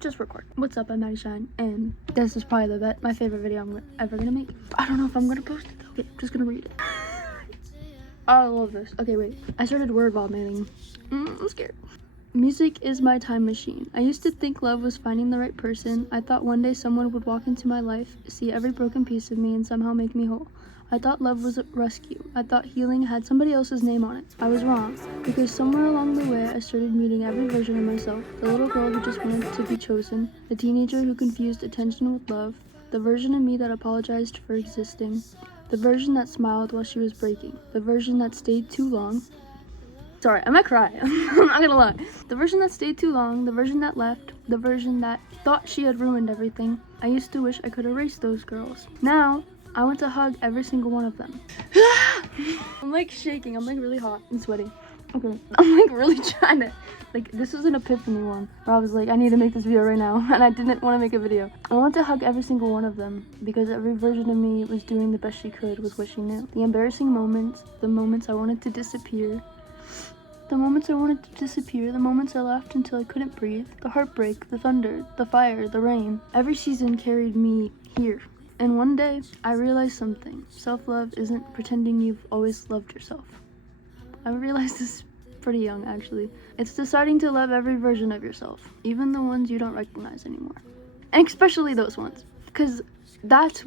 Just record. What's up, I'm Maddy Shine, and this is probably my favorite video I'm ever gonna make. I don't know if I'm gonna post it though. Okay, I'm just gonna read it. I love this. Okay, wait. I started word vomiting. I'm scared. Music is my time machine. I used to think love was finding the right person. I thought one day someone would walk into my life, see every broken piece of me, and somehow make me whole. I thought love was a rescue. I thought healing had somebody else's name on it. I was wrong, because somewhere along the way I started meeting every version of myself. The little girl who just wanted to be chosen, the teenager who confused attention with love, the version of me that apologized for existing, the version that smiled while she was breaking, the version that stayed too long. Sorry, I might cry. I'm not gonna lie. The version that stayed too long, the version that left, the version that thought she had ruined everything. I used to wish I could erase those girls. Now, I want to hug every single one of them. I'm like shaking. I'm like really hot and sweaty. Okay. I'm like really trying to, like, this was an epiphany one where I was like, I need to make this video right now, and I didn't want to make a video. I want to hug every single one of them because every version of me was doing the best she could with what she knew. The embarrassing moments, the moments I wanted to disappear, the moments I wanted to disappear, the moments I laughed until I couldn't breathe, the heartbreak, the thunder, the fire, the rain. Every season carried me here. And one day, I realized something. Self-love isn't pretending you've always loved yourself. I realized this pretty young, actually. It's deciding to love every version of yourself, even the ones you don't recognize anymore. And especially those ones, because that's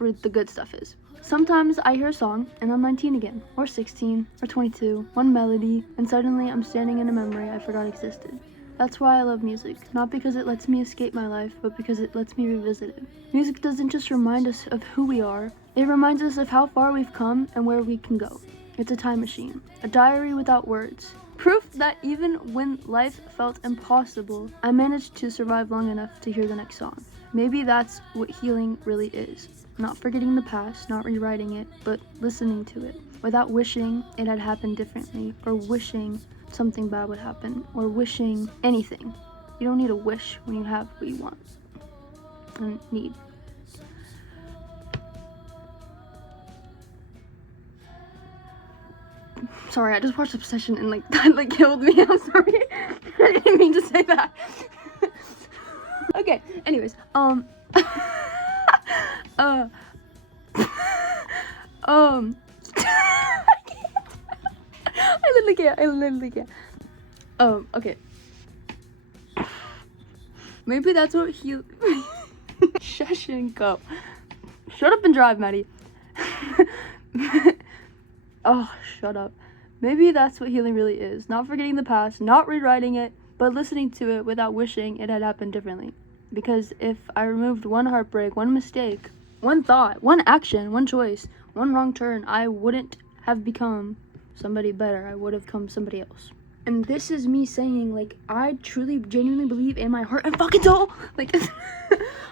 where the good stuff is. Sometimes I hear a song, and I'm 19 again, or 16, or 22, one melody, and suddenly I'm standing in a memory I forgot existed. That's why I love music, not because it lets me escape my life, but because it lets me revisit it. Music doesn't just remind us of who we are, it reminds us of how far we've come and where we can go. It's a time machine, a diary without words. Proof that even when life felt impossible, I managed to survive long enough to hear the next song. Maybe that's what healing really is. Not forgetting the past, not rewriting it, but listening to it, without wishing it had happened differently, or wishing something bad would happen, or wishing anything. You don't need a wish when you have what you want and need. Sorry, I just watched Obsession and like that like killed me. I'm sorry. I didn't mean to say that. Okay, anyways, I literally can't. Okay. Maybe that's what Shush and go. Shut up and drive, Maddy. Oh, shut up. Maybe that's what healing really is. Not forgetting the past, not rewriting it, but listening to it without wishing it had happened differently. Because if I removed one heartbreak, one mistake, one thought, one action, one choice, one wrong turn, I wouldn't have become somebody better. I would have become somebody else. And this is me saying, like, I truly, genuinely believe in my heart and fucking soul. Like,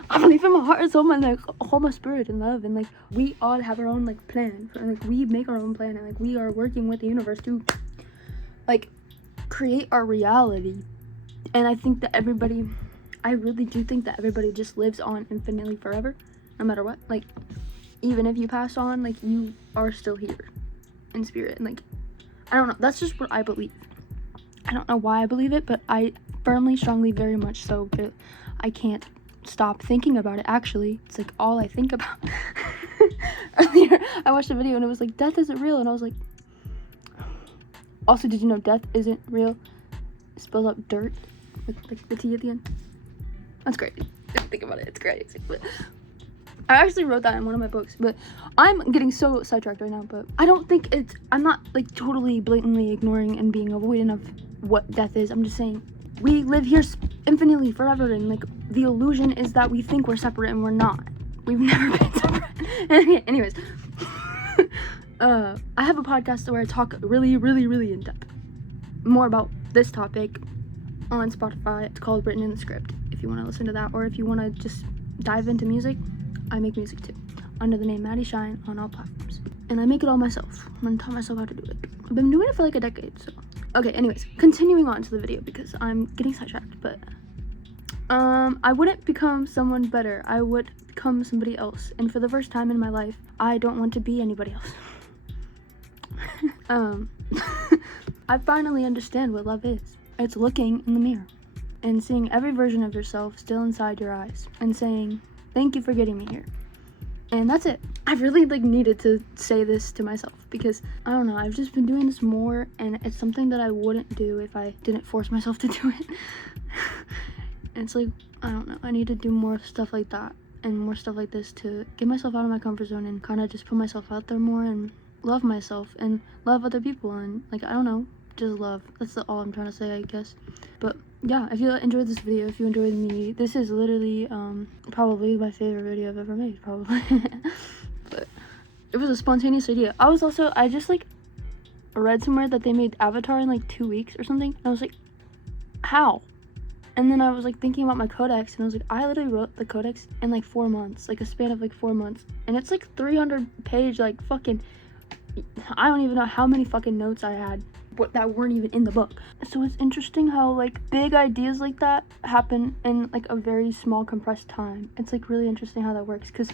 I believe in my heart and soul and, like, all my spirit and love. And, like, we all have our own, like, plan. And, like, we make our own plan. And, like, we are working with the universe to, like, create our reality. And I think that I really do think that everybody just lives on infinitely forever. No matter what. Like, even if you pass on, like, you are still here in spirit. And, like, I don't know. That's just what I believe. I don't know why I believe it, but I firmly, strongly, very much so. I can't stop thinking about it, actually. It's, like, all I think about. Earlier, I watched a video and it was like, death isn't real. And I was like, also, did you know death isn't real? It spells out dirt with, like, the T at the end. That's crazy. Think about it. It's crazy. But I actually wrote that in one of my books, but I'm getting so sidetracked right now, but I don't think I'm not, like, totally blatantly ignoring and being avoidant of what death is. I'm just saying, we live here infinitely forever, and, like, the illusion is that we think we're separate and we're not. We've never been separate. Anyways, I have a podcast where I talk really, really, really in depth more about this topic on Spotify. It's called Written in the Script, if you want to listen to that, or if you want to just dive into music. I make music too, under the name Maddy Shine on all platforms. And I make it all myself. I'm taught myself how to do it. I've been doing it for like a decade, so. Okay, anyways, continuing on to the video because I'm getting sidetracked, but I wouldn't become someone better. I would become somebody else. And for the first time in my life, I don't want to be anybody else. I finally understand what love is. It's looking in the mirror. and seeing every version of yourself still inside your eyes and saying, thank you for getting me here. And that's it. I really needed to say this to myself because I don't know, I've just been doing this more, and it's something that I wouldn't do if I didn't force myself to do it. And it's I don't know, I need to do more stuff like that and more stuff like this to get myself out of my comfort zone and kind of just put myself out there more and love myself and love other people and I don't know, just love. That's all I'm trying to say, I guess. But yeah, if you enjoyed this video, if you enjoyed me, this is literally probably my favorite video I've ever made, probably. But it was a spontaneous idea. I just read somewhere that they made Avatar in 2 weeks or something, and I was like, how? And then I was thinking about my codex, and I was I literally wrote the codex in 4 months, a span of 4 months, and it's 300 page fucking, I don't even know how many fucking notes I had that weren't even in the book. So it's interesting how big ideas like that happen in a very small compressed time. It's really really how that works, because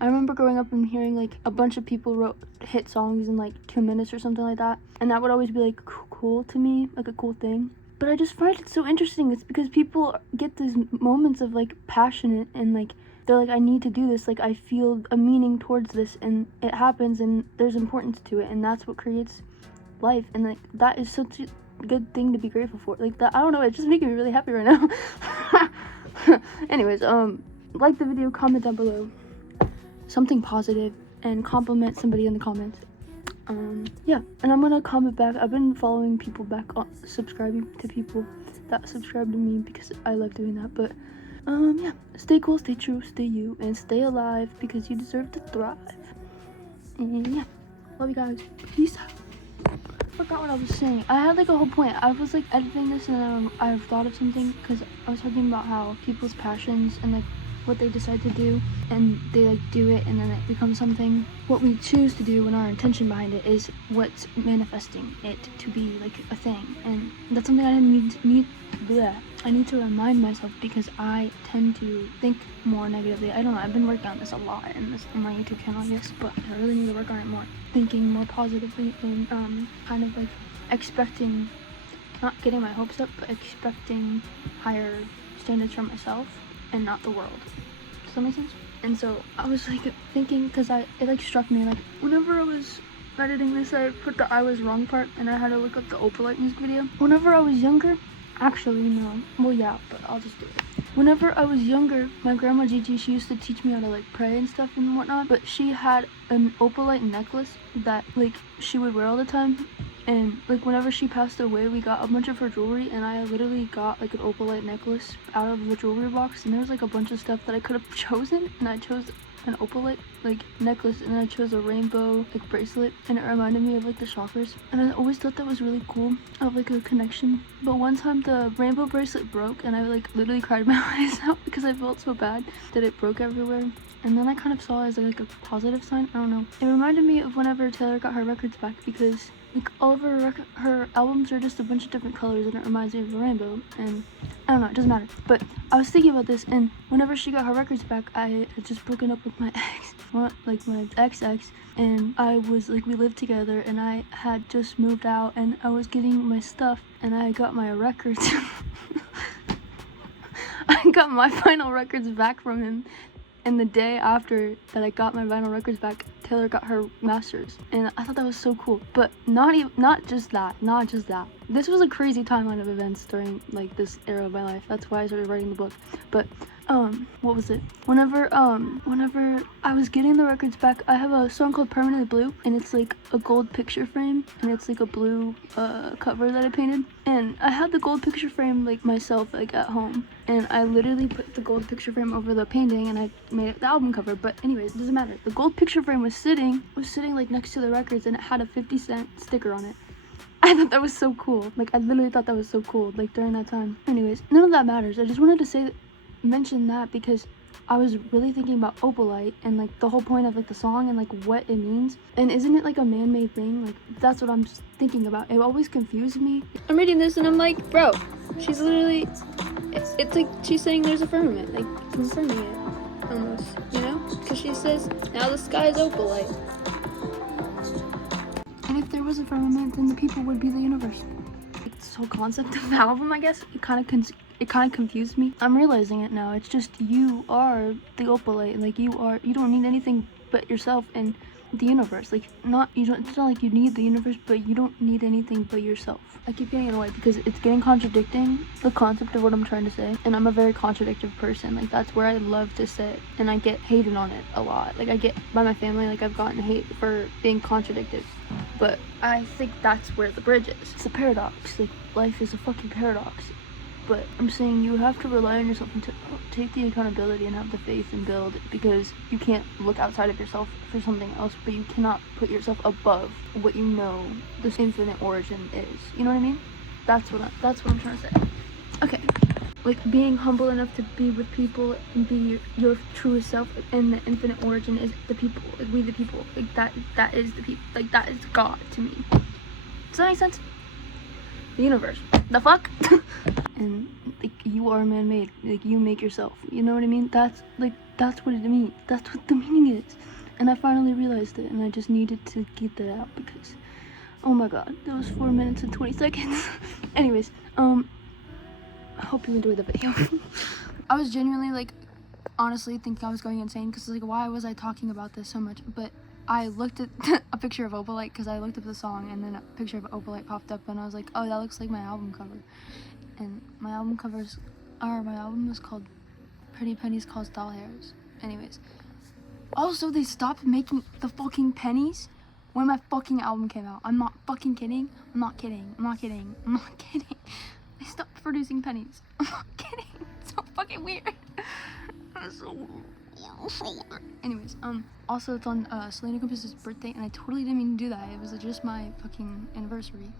I remember growing up and hearing a bunch of people wrote hit songs in 2 minutes or something like that, and that would always be cool to me, a cool thing. But I just find it so interesting. It's because people get these moments of passionate and they're I need to do this, I feel a meaning towards this, and it happens and there's importance to it, and that's what creates life, and that is such a good thing to be grateful for. That, I don't know, it's just making me really happy right now. Anyways, like the video, comment down below something positive, and compliment somebody in the comments. Yeah, and I'm gonna comment back. I've been following people back, subscribing to people that subscribe to me because I love doing that. But yeah, stay cool, stay true, stay you, and stay alive because you deserve to thrive. And yeah, love you guys. Peace out. Forgot what I was saying. I had a whole point. I was editing this, and I thought of something because I was talking about how people's passions and what they decide to do, and they do it, and then it becomes something. What we choose to do and our intention behind it is what's manifesting it to be a thing, and that's something I need to remind myself, because I tend to think more negatively. I don't know, I've been working on this a lot in my YouTube channel, I guess, but I really need to work on it more. Thinking more positively and kind of expecting, not getting my hopes up, but expecting higher standards for myself and not the world. Does that make sense? And so I was thinking, because it struck me whenever I was editing this, I put the I was wrong part, and I had to look up the Opalite music video. Whenever I was younger, actually no, well yeah, but I'll just do it. Whenever I was younger, my grandma Gigi, she used to teach me how to pray and stuff and whatnot, but she had an Opalite necklace that she would wear all the time. And whenever she passed away, we got a bunch of her jewelry, and I literally got an Opalite necklace out of the jewelry box, and there was a bunch of stuff that I could have chosen, and I chose an Opalite necklace, and I chose a rainbow bracelet, and it reminded me of the chakras, and I always thought that was really cool, of a connection. But one time the rainbow bracelet broke, and I literally cried my eyes out because I felt so bad that it broke everywhere. And then I kind of saw it as a positive sign. I don't know, it reminded me of whenever Taylor got her records back, because all of her albums are just a bunch of different colors, and it reminds me of a rainbow, and I don't know, it doesn't matter. But I was thinking about this, and whenever she got her records back, I had just broken up with my ex, my ex, and I was we lived together, and I had just moved out, and I was getting my stuff, and I got my records. I got my vinyl records back from him. And the day after that I got my vinyl records back, Taylor got her masters, and I thought that was so cool. But not just that. This was a crazy timeline of events during this era of my life. That's why I started writing the book. But what was it? Whenever I was getting the records back, I have a song called Permanently Blue, and it's a gold picture frame, and it's a blue cover that I painted. And I had the gold picture frame myself at home, and I literally put the gold picture frame over the painting, and I made it the album cover. But anyways, it doesn't matter. The gold picture frame was sitting next to the records, and it had a 50-cent sticker on it. I thought that was so cool. I literally thought that was so cool during that time. Anyways, none of that matters. I just wanted to mention that because I was really thinking about Opalite and the whole point of the song and what it means. And isn't it a man-made thing? That's what I'm thinking about. It always confused me. I'm reading this and I'm bro, she's literally, it's she's saying there's a firmament, confirming it almost, you know? Because she says, now the sky is Opalite. And if there was a firmament, then the people would be the universe. This whole concept of the album, I guess, it it kind of confused me. I'm realizing it now. It's just you are the opalite, and like you don't need anything but yourself and the universe. Like it's not like you need the universe, but you don't need anything but yourself. I keep getting annoyed because it's getting contradicting the concept of what I'm trying to say, and I'm a very contradictive person. Like that's where I love to sit, and I get hated on it a lot. Like I get by my family, like I've gotten hate for being contradictive, but I think that's where the bridge is. It's a paradox. Like life is a fucking paradox. But I'm saying you have to rely on yourself and take the accountability and have the faith and build, because you can't look outside of yourself for something else, but you cannot put yourself above what you know this infinite origin is. You know what I mean? That's what I'm trying to say. Okay. Like being humble enough to be with people and be your truest self, and the infinite origin is the people. Like we the people. Like that is the people. Like that is God to me. Does that make sense? The universe. The fuck? And like you are man-made. Like you make yourself. You know what I mean? That's what it means. That's what the meaning is. And I finally realized it, and I just needed to get that out because, oh my god, that was 4 minutes and 20 seconds. Anyways, I hope you enjoyed the video. I was genuinely like, honestly thinking I was going insane because like, why was I talking about this so much? But I looked at a picture of Opalite because I looked up the song, and then a picture of Opalite popped up, and I was like, oh, that looks like my album cover. And my album is called Pretty Pennies Cause Doll Hairs. Anyways, also they stopped making the fucking pennies when my fucking album came out. I'm not fucking kidding. I'm not kidding. They stopped producing pennies. I'm not kidding. It's so fucking weird. It's so weird. Anyways, also it's on Selena Gomez's birthday, and I totally didn't mean to do that. It was just my fucking anniversary.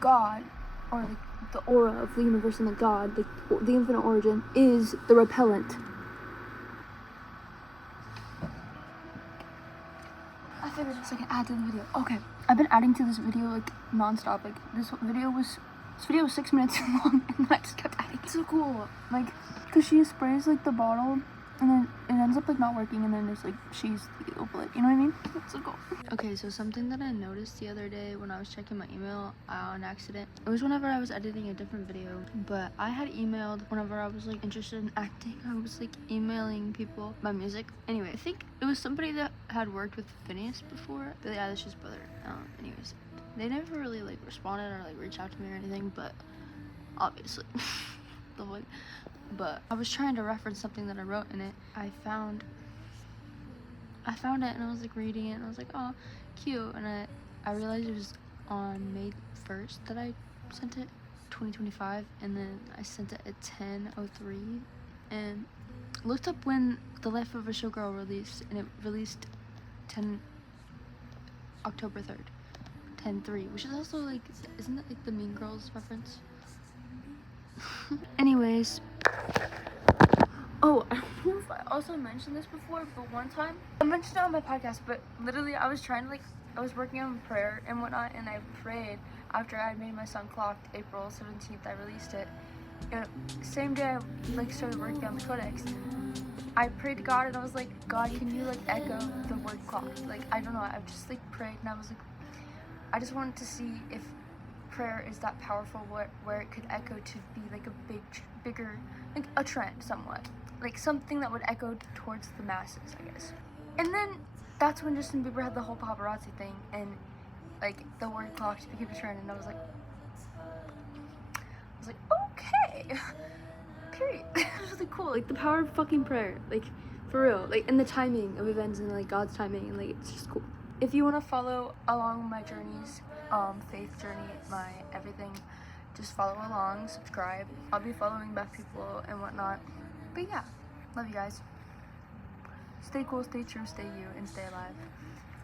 God, or like the aura of the universe and the God, the infinite origin, is the repellent. I figured this I can add to the video. Okay, I've been adding to this video like non-stop. Like this video was 6 minutes long, and I just kept adding. It's so cool, like, cause she sprays like the bottle, and then it ends up like not working, and then there's like she's the opalite. You know what I mean? It's so cool. Okay, so something that I noticed the other day when I was checking my email on accident, it was whenever I was editing a different video, but I had emailed whenever I was like interested in acting. I was like emailing people my music. Anyway, I think it was somebody that had worked with Phineas before, Billie Eilish's brother. Anyways, they never really like responded or like reached out to me or anything, but obviously the one. But I was trying to reference something that I wrote in it. I found it, and I was like reading it, and I was like, oh, cute. And I realized it was on May 1st that I sent it, 2025, and then I sent it at 10:03, and looked up when The Life of a Showgirl released, and it released October 3rd, 10/3, which is also like, isn't that like the Mean Girls reference? Anyways, oh, I don't know if I also mentioned this before, but one time I mentioned it on my podcast, but literally I was working on prayer and whatnot, and I prayed after I made my song Clocked. April 17th I released it, and same day I like started working on the codex. I prayed to God, and I was like, God, can you like echo the word clocked? Like, I don't know, I just like prayed, and I was like, I just wanted to see if prayer is that powerful where it could echo to be like a bigger, like a trend somewhat, like something that would echo towards the masses, I guess. And then that's when Justin Bieber had the whole paparazzi thing, and like the word clocked became a trend, and I was like, okay, period. It was really cool, like the power of fucking prayer, like for real, like, and the timing of events, and like God's timing, and like it's just cool. If you want to follow along my journeys, faith journey, my everything, just follow along, subscribe. I'll be following back people and whatnot. But yeah, love you guys. Stay cool, stay true, stay you, and stay alive,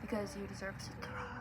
because you deserve to thrive.